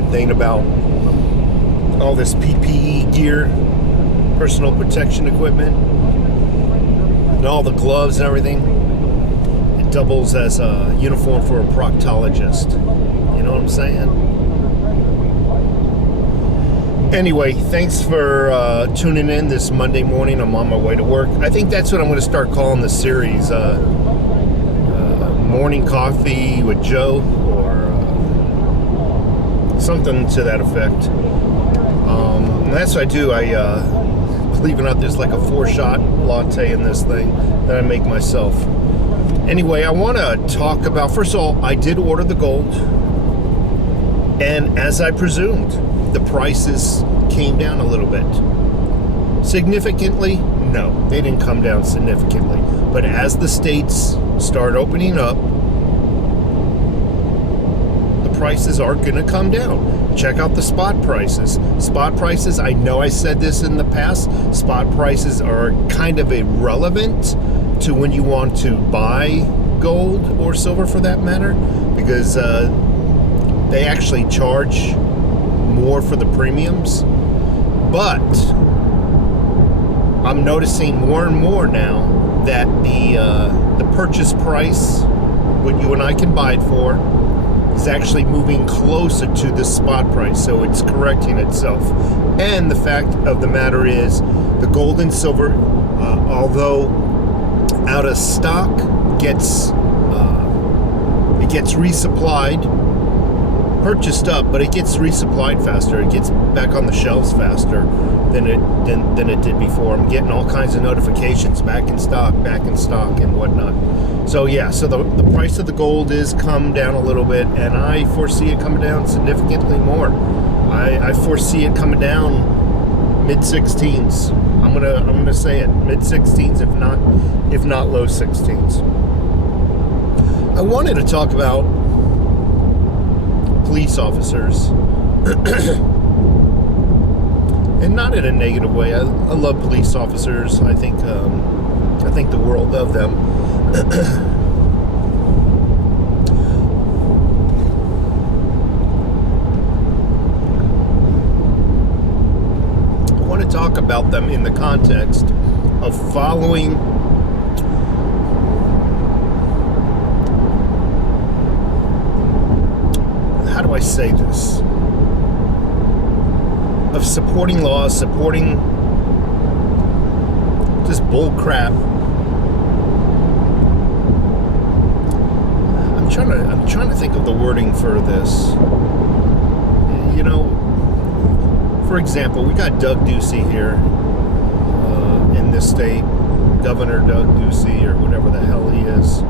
good thing about all this PPE gear, personal protection equipment, and all the gloves and everything. It doubles as a uniform for a proctologist. You know what I'm saying? Anyway, thanks for tuning in this Monday morning. I'm on my way to work. I think that's what I'm going to start calling the series. Morning Coffee with Joe, or something to that effect. And that's what I do. Believe it or not, there's like a 4-shot latte in this thing that I make myself. Anyway, I want to talk about, first of all, I did order the gold. And as I presumed, the prices came down a little bit. Significantly? No, they didn't come down significantly. But as the states start opening up, the prices are going to come down. Check out the spot prices. Spot prices, I know I said this in the past, spot prices are kind of irrelevant to when you want to buy gold or silver for that matter, because they actually charge more for the premiums. But I'm noticing more and more now that the purchase price, what you and I can buy it for, is actually moving closer to the spot price, so it's correcting itself. And the fact of the matter is, the gold and silver, although out of stock, gets resupplied, purchased up, but it gets resupplied faster. It gets back on the shelves faster than it did before. I'm getting all kinds of notifications, back in stock, and whatnot. So yeah, so the price of the gold is come down a little bit, and I foresee it coming down significantly more. I foresee it coming down mid-16s. I'm gonna say it, mid-16s, if not low 16s. I wanted to talk about police officers, and not in a negative way. I love police officers. I think the world of them. I want to talk about them in the context of following how do I say this? Of supporting laws, supporting just bull crap. I'm trying to think of the wording for this. You know, for example, we got Doug Ducey here in this state, Governor Doug Ducey, or whatever the hell he is.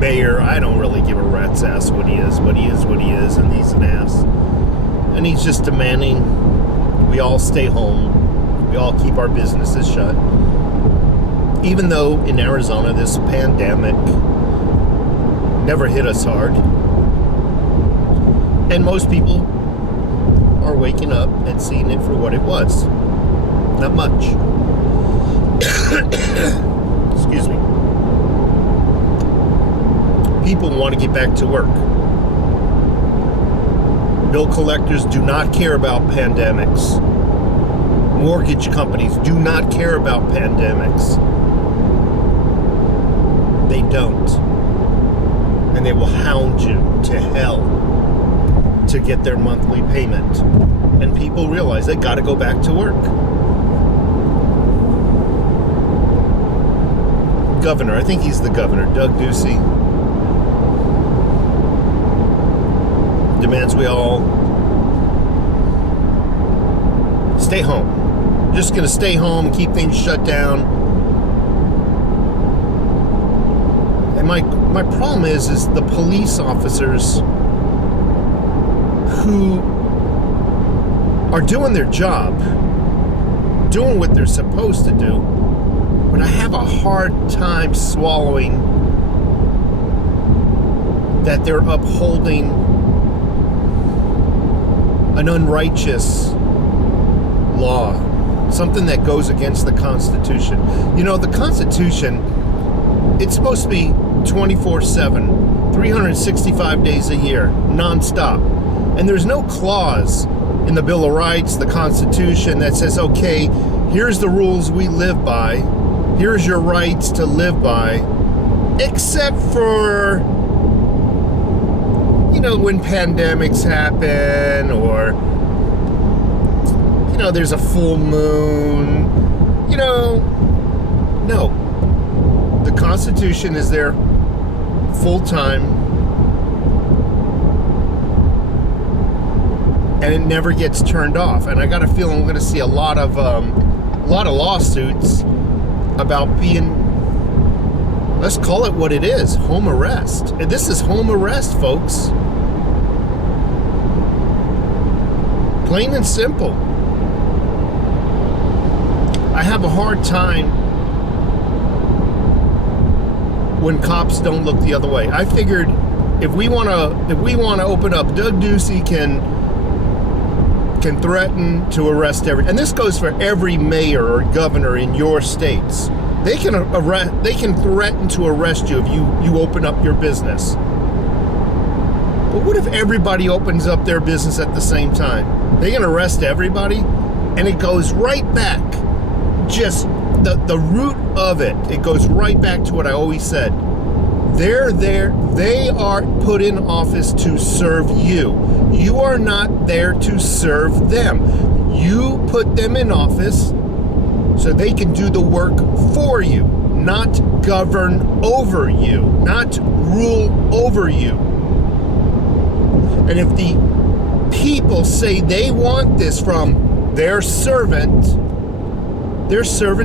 Mayor, I don't really give a rat's ass what he is, but he is what he is, and he's an ass. And he's just demanding we all stay home, we all keep our businesses shut. Even though in Arizona this pandemic never hit us hard, and most people are waking up and seeing it for what it was. Not much. Excuse me. People want to get back to work. Bill collectors do not care about pandemics. Mortgage companies do not care about pandemics. They don't. And they will hound you to hell to get their monthly payment. And people realize they got to go back to work. Governor, I think he's the governor, Doug Ducey, demands we all stay home. Just going to stay home and keep things shut down. And my problem is the police officers who are doing their job, doing what they're supposed to do, but I have a hard time swallowing that they're upholding an unrighteous law, something that goes against the Constitution. You know, the Constitution, it's supposed to be 24/7, 365 days a year, nonstop. And there's no clause in the Bill of Rights, the Constitution, that says, okay, here's the rules we live by, here's your rights to live by, except for, you know, when pandemics happen, or, you know, there's a full moon, you know. No. The Constitution is there full time, and it never gets turned off. And I got a feeling we're going to see a lot of lawsuits about being, let's call it what it is, home arrest. And this is home arrest, folks. Plain and simple. I have a hard time when cops don't look the other way. I figured if we want to open up, Doug Ducey can threaten to arrest and this goes for every mayor or governor in your states. They can threaten to arrest you if you open up your business. But what if everybody opens up their business at the same time? They can arrest everybody, and it goes right back. Just the root of it. It goes right back to what I always said. They're there. They are put in office to serve you. You are not there to serve them. You put them in office so they can do the work for you, not govern over you, not rule over you. And if the people say they want this from their servant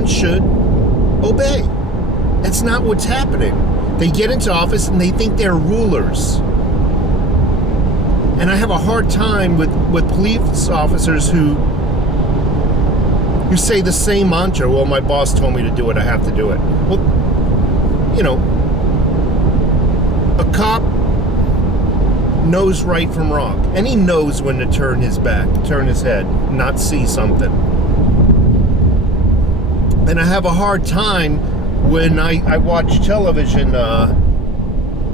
should obey. That's not what's happening. They get into office and they think they're rulers. And I have a hard time with police officers who say the same mantra. Well, my boss told me to do it, I have to do it. Well, you know, a cop knows right from wrong. And he knows when to turn his head, not see something. And I have a hard time when I watch television,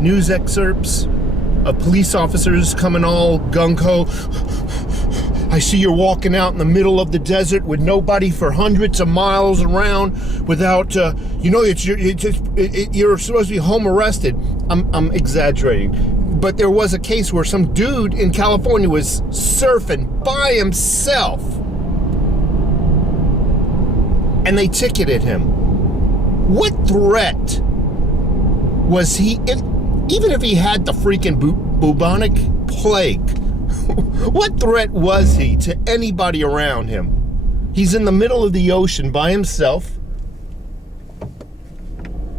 news excerpts of police officers coming all gung-ho. I see you're walking out in the middle of the desert with nobody for hundreds of miles around without, you're supposed to be home arrested. I'm exaggerating. But there was a case where some dude in California was surfing by himself. And they ticketed him. What threat was he, even if he had the freaking bubonic plague, what threat was he to anybody around him? He's in the middle of the ocean by himself.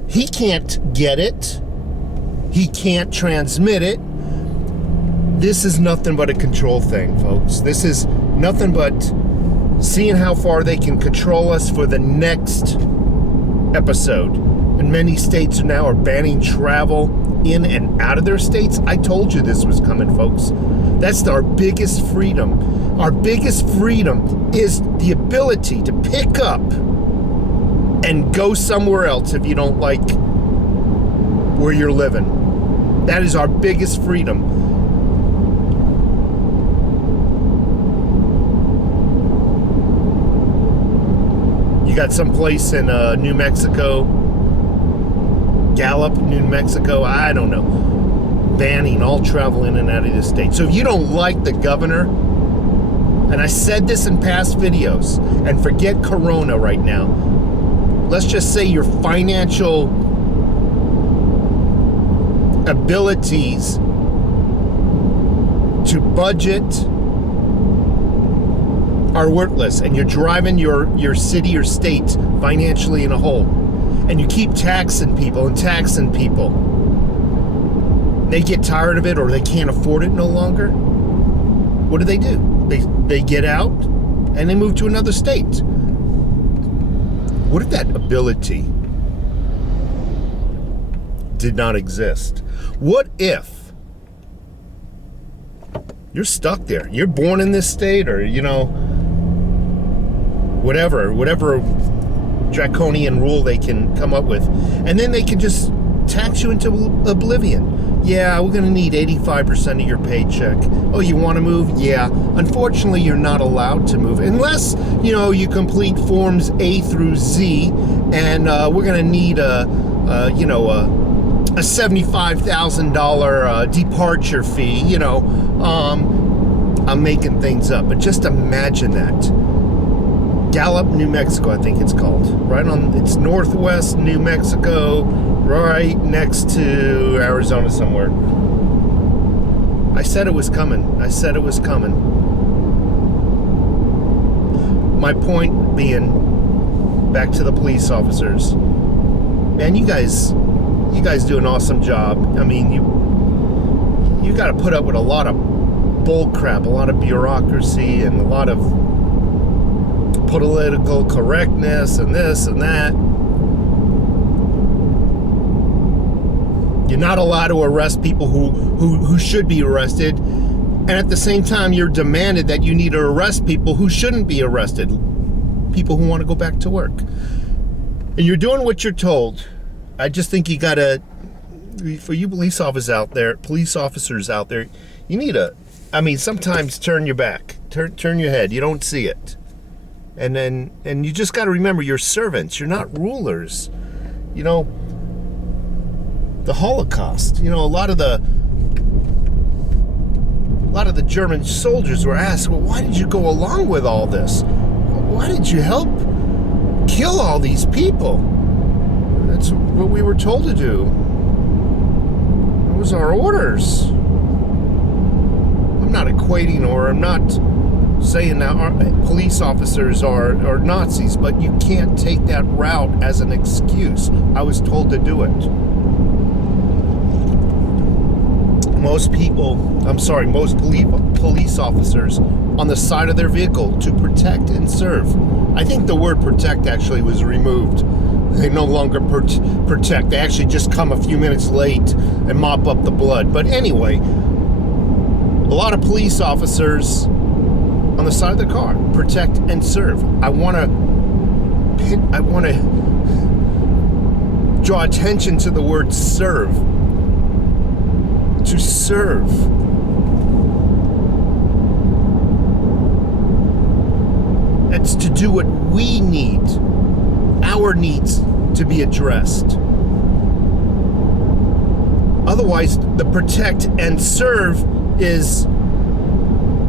He can't get it. He can't transmit it. This is nothing but a control thing, folks. This is nothing but seeing how far they can control us for the next episode. And many states now are banning travel in and out of their states. I told you this was coming, folks. That's our biggest freedom. Our biggest freedom is the ability to pick up and go somewhere else if you don't like where you're living. That is our biggest freedom. You got some place in New Mexico, Gallup, New Mexico, I don't know, banning all travel in and out of the state. So if you don't like the governor, and I said this in past videos, and forget Corona right now, let's just say your financial abilities to budget are worthless, and you're driving your city or state financially in a hole, and you keep taxing people, they get tired of it, or they can't afford it no longer. What do? They get out and they move to another state. What if that ability did not exist? What if you're stuck there? You're born in this state, or whatever draconian rule they can come up with, and then they can just tax you into oblivion. Yeah, we're going to need 85% of your paycheck. Oh, you want to move? Yeah. Unfortunately, you're not allowed to move unless, you complete forms A through Z, and we're going to need a $75,000 departure fee. I'm making things up, but just imagine that. Gallup, New Mexico, I think it's called. It's northwest New Mexico, right next to Arizona somewhere. I said it was coming. My point being, back to the police officers. Man, you guys do an awesome job. I mean, you got to put up with a lot of bull crap, a lot of bureaucracy, and a lot of political correctness and this and that. You're not allowed to arrest people who should be arrested, and at the same time you're demanded that you need to arrest people who shouldn't be arrested, people who want to go back to work. And you're doing what you're told. I just think you gotta, for you police officers out there, you need to, sometimes turn your back, turn your head. You don't see it. And you just got to remember, you're servants. You're not rulers. The Holocaust. A lot of the German soldiers were asked, well, why did you go along with all this? Why did you help kill all these people? That's what we were told to do. It was our orders. I'm not equating, or I'm not saying that our police officers are Nazis, but you can't take that route as an excuse. I was told to do it. Most police officers on the side of their vehicle to protect and serve. I think the word protect actually was removed. They no longer protect. They actually just come a few minutes late and mop up the blood. But anyway, a lot of police officers on the side of the car, protect and serve. I want to draw attention to the word serve. To serve. It's to do what we need, our needs to be addressed. Otherwise, the protect and serve is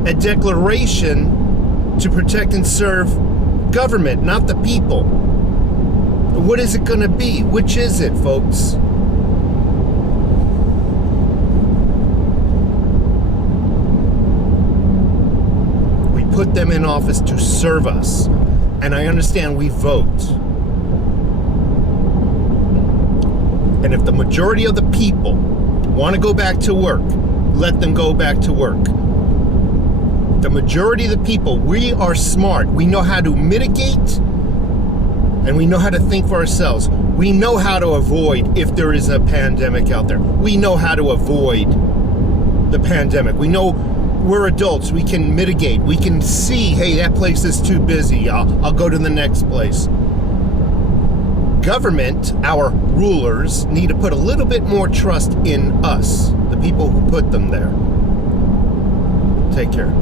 a declaration to protect and serve government, not the people. What is it going to be? Which is it, folks? We put them in office to serve us. And I understand we vote. And if the majority of the people want to go back to work, let them go back to work. The majority of the people, we are smart. We know how to mitigate, and we know how to think for ourselves. We know how to avoid if there is a pandemic out there. We know how to avoid the pandemic. We know we're adults. We can mitigate. We can see, hey, that place is too busy. I'll go to the next place. Government, our rulers, need to put a little bit more trust in us, the people who put them there. Take care.